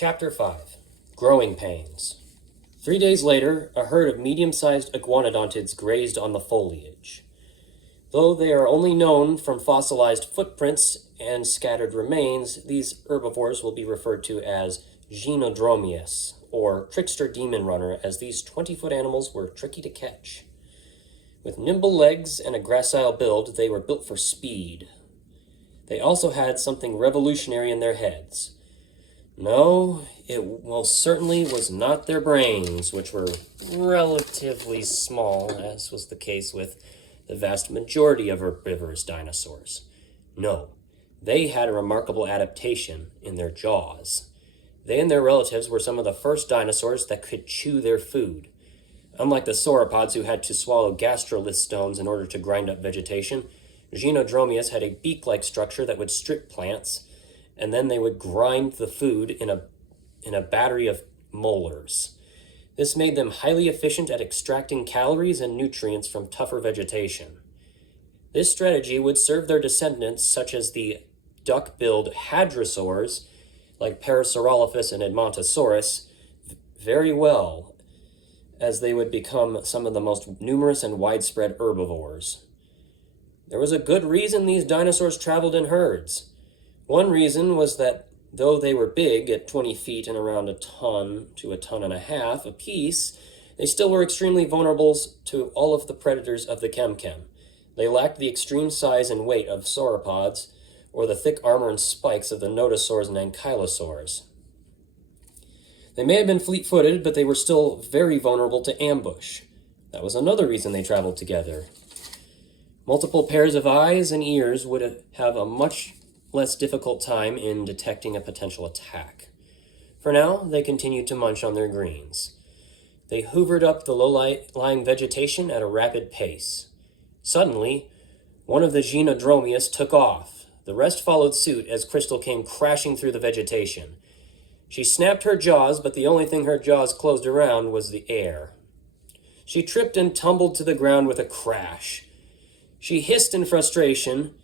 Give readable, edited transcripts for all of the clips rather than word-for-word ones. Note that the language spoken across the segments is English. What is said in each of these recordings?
Chapter 5 Growing Pains 3 days later, a herd of medium-sized iguanodontids grazed on the foliage. Though they are only known from fossilized footprints and scattered remains, these herbivores will be referred to as Gynodromius, or trickster demon runner, as these 20-foot animals were tricky to catch. With nimble legs and a gracile build, they were built for speed. They also had something revolutionary in their heads. No, it most certainly was not their brains, which were relatively small, as was the case with the vast majority of herbivorous dinosaurs. No, they had a remarkable adaptation in their jaws. They and their relatives were some of the first dinosaurs that could chew their food. Unlike the sauropods who had to swallow gastrolith stones in order to grind up vegetation, Gynodromius had a beak-like structure that would strip plants, and then they would grind the food in a battery of molars. This made them highly efficient at extracting calories and nutrients from tougher vegetation. This strategy would serve their descendants, such as the duck-billed hadrosaurs, like Parasaurolophus and Edmontosaurus, very well, as they would become some of the most numerous and widespread herbivores. There was a good reason these dinosaurs traveled in herds. One reason was that though they were big at 20 feet and around a ton to a ton and a half apiece, they still were extremely vulnerable to all of the predators of the Chemchem. They lacked the extreme size and weight of sauropods or the thick armor and spikes of the nodosaurs and ankylosaurs. They may have been fleet-footed, but they were still very vulnerable to ambush. That was another reason they traveled together. Multiple pairs of eyes and ears would have a much less difficult time in detecting a potential attack. For now, they continued to munch on their greens. They hoovered up the low-lying vegetation at a rapid pace. Suddenly, one of the Gynodromius took off. The rest followed suit as Crystal came crashing through the vegetation. She snapped her jaws, but the only thing her jaws closed around was the air. She tripped and tumbled to the ground with a crash. She hissed in frustration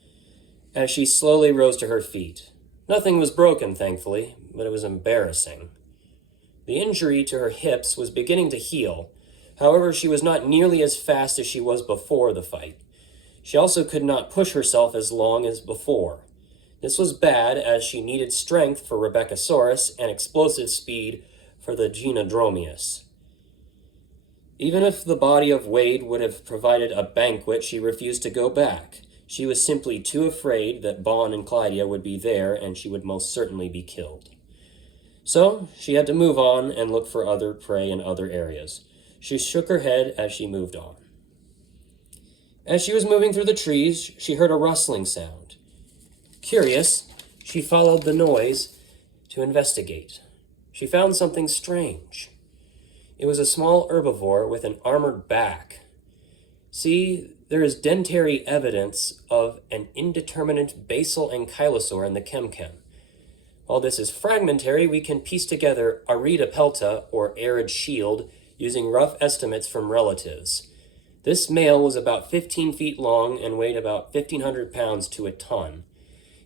as she slowly rose to her feet. Nothing was broken, thankfully, but it was embarrassing. The injury to her hips was beginning to heal. However, she was not nearly as fast as she was before the fight. She also could not push herself as long as before. This was bad, as she needed strength for Rebeccasaurus and explosive speed for the Gynodromius. Even if the body of Wade would have provided a banquet, she refused to go back. She was simply too afraid that Bon and Clydia would be there, and she would most certainly be killed. So she had to move on and look for other prey in other areas. She shook her head as she moved on. As she was moving through the trees, she heard a rustling sound. Curious, she followed the noise to investigate. She found something strange. It was a small herbivore with an armored back. See, there is dentary evidence of an indeterminate basal ankylosaur in the Chemchem. While this is fragmentary, we can piece together Arida pelta, or arid shield, using rough estimates from relatives. This male was about 15 feet long and weighed about 1,500 pounds to a ton.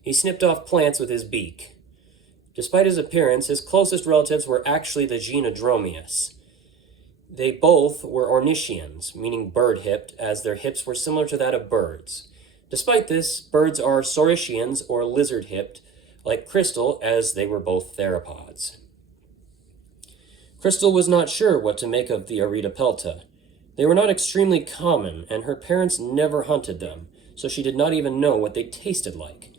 He snipped off plants with his beak. Despite his appearance, his closest relatives were actually the Gynodromius. They both were ornithians, meaning bird-hipped, as their hips were similar to that of birds. Despite this, birds are saurischians, or lizard-hipped, like Crystal, as they were both theropods. Crystal was not sure what to make of the Arida pelta. They were not extremely common, and her parents never hunted them, so she did not even know what they tasted like.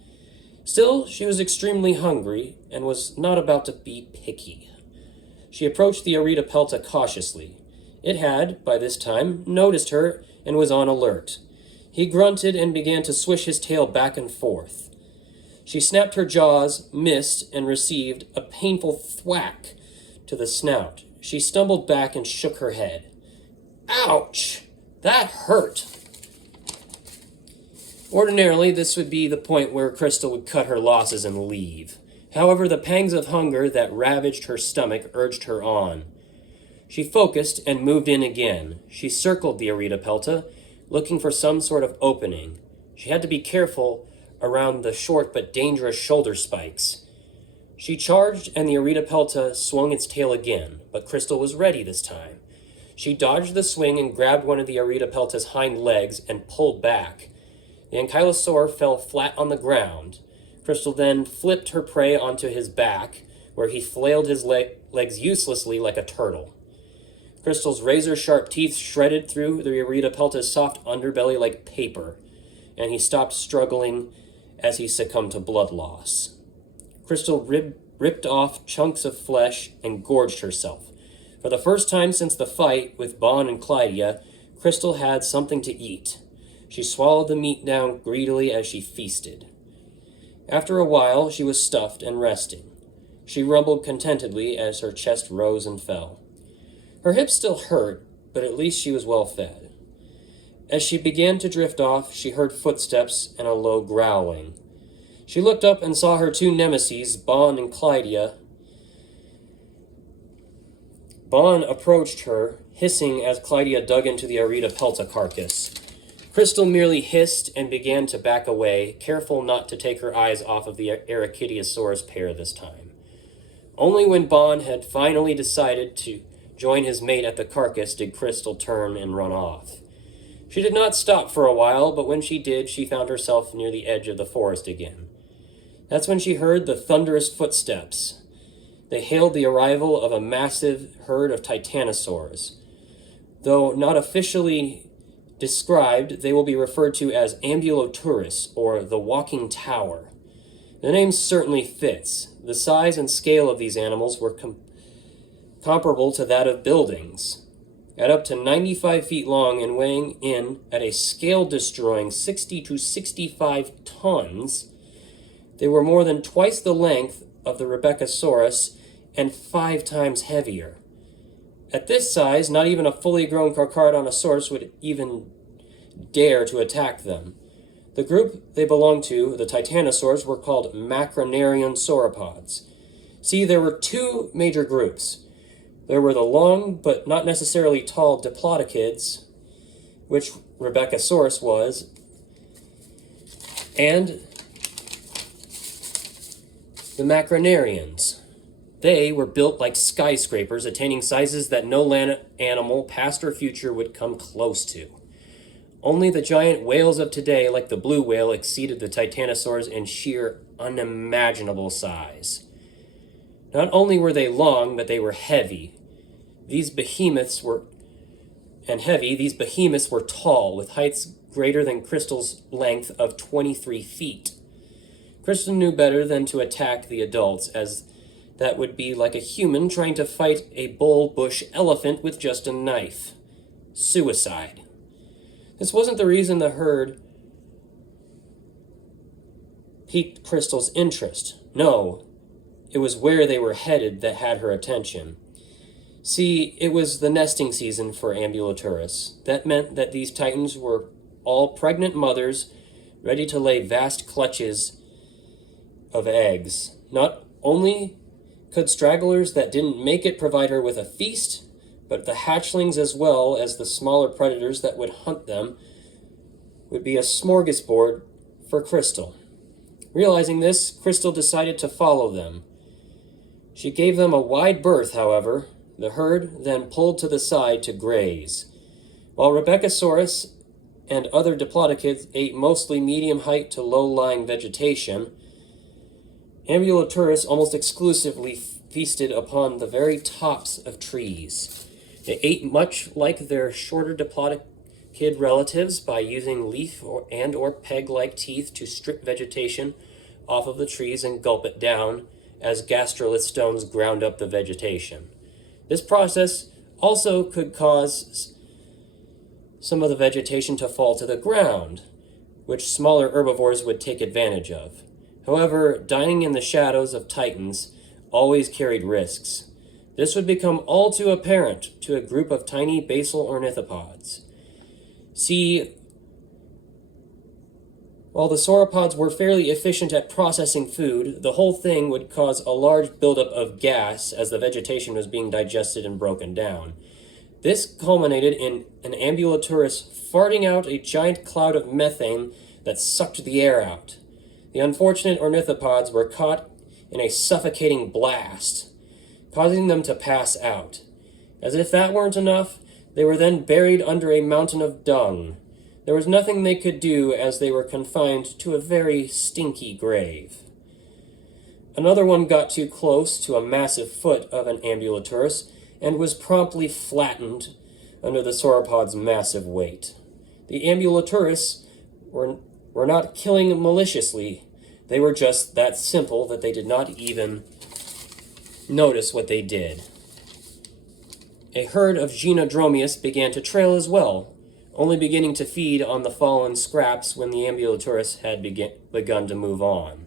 Still, she was extremely hungry, and was not about to be picky. She approached the Arida pelta cautiously. It had, by this time, noticed her and was on alert. He grunted and began to swish his tail back and forth. She snapped her jaws, missed, and received a painful thwack to the snout. She stumbled back and shook her head. Ouch! That hurt! Ordinarily, this would be the point where Crystal would cut her losses and leave. However, the pangs of hunger that ravaged her stomach urged her on. She focused and moved in again. She circled the Arida pelta, looking for some sort of opening. She had to be careful around the short but dangerous shoulder spikes. She charged, and the Aretapelta swung its tail again, but Crystal was ready this time. She dodged the swing and grabbed one of the Aretapelta's hind legs and pulled back. The Ankylosaur fell flat on the ground. Crystal then flipped her prey onto his back, where he flailed his legs uselessly like a turtle. Crystal's razor-sharp teeth shredded through the Aretapelta's soft underbelly like paper, and he stopped struggling as he succumbed to blood loss. Crystal ripped off chunks of flesh and gorged herself. For the first time since the fight with Bon and Clydia, Crystal had something to eat. She swallowed the meat down greedily as she feasted. After a while, she was stuffed and resting. She rumbled contentedly as her chest rose and fell. Her hips still hurt, but at least she was well fed. As she began to drift off, she heard footsteps and a low growling. She looked up and saw her two nemeses, Bon and Clydia. Bon approached her, hissing as Clydia dug into the Aretapelta carcass. Crystal merely hissed and began to back away, careful not to take her eyes off of the Arachidiosaurus pair this time. Only when Bon had finally decided to join his mate at the carcass did Crystal turn and run off. She did not stop for a while, but when she did, she found herself near the edge of the forest again. That's when she heard the thunderous footsteps. They hailed the arrival of a massive herd of titanosaurs. Though not officially described, they will be referred to as Ambuloturus, or the Walking Tower. The name certainly fits. The size and scale of these animals were comparable to that of buildings. At up to 95 feet long and weighing in at a scale-destroying 60 to 65 tons, they were more than twice the length of the Rebeccasaurus and 5 times heavier. At this size, not even a fully grown Carcharodontosaurus would even dare to attack them. The group they belonged to, the titanosaurs, were called macronarian sauropods. See, there were two major groups. There were the long, but not necessarily tall diplodocids, which Rebeccasaurus was, and the macronarians. They were built like skyscrapers, attaining sizes that no land animal, past or future, would come close to. Only the giant whales of today, like the blue whale, exceeded the titanosaurs in sheer, unimaginable size. Not only were they long, but they were heavy. These behemoths were tall, with heights greater than Crystal's length of 23 feet. Crystal knew better than to attack the adults, as that would be like a human trying to fight a bull bush elephant with just a knife. Suicide. This wasn't the reason the herd piqued Crystal's interest. No, it was where they were headed that had her attention. See, it was the nesting season for Ambuloturus. That meant that these titans were all pregnant mothers ready to lay vast clutches of eggs. Not only could stragglers that didn't make it provide her with a feast, but the hatchlings as well as the smaller predators that would hunt them would be a smorgasbord for Crystal. Realizing this, Crystal decided to follow them. She gave them a wide berth, however. The herd then pulled to the side to graze. While Rebeccasaurus and other diplodocids ate mostly medium-height to low-lying vegetation, Ambuloturus almost exclusively feasted upon the very tops of trees. They ate much like their shorter diplodocid relatives by using leaf or peg-like teeth to strip vegetation off of the trees and gulp it down as gastrolith stones ground up the vegetation. This process also could cause some of the vegetation to fall to the ground, which smaller herbivores would take advantage of. However, dining in the shadows of titans always carried risks. This would become all too apparent to a group of tiny basal ornithopods. See, while the sauropods were fairly efficient at processing food, the whole thing would cause a large buildup of gas as the vegetation was being digested and broken down. This culminated in an Ambuloturus farting out a giant cloud of methane that sucked the air out. The unfortunate ornithopods were caught in a suffocating blast, causing them to pass out. As if that weren't enough, they were then buried under a mountain of dung. There was nothing they could do as they were confined to a very stinky grave. Another one got too close to a massive foot of an ambulatourus and was promptly flattened under the sauropod's massive weight. The ambulatourus were not killing maliciously. They were just that simple that they did not even notice what they did. A herd of Gynodromius began to trail as well, only beginning to feed on the fallen scraps when the ambulatourus had begun to move on.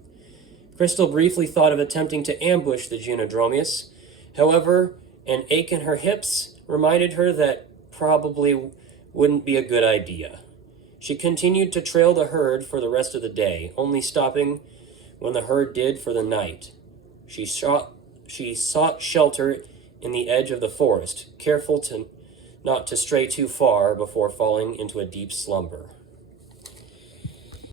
Crystal briefly thought of attempting to ambush the Gynodromius. However, an ache in her hips reminded her that probably wouldn't be a good idea. She continued to trail the herd for the rest of the day, only stopping when the herd did for the night. She sought shelter in the edge of the forest, careful not to stray too far before falling into a deep slumber.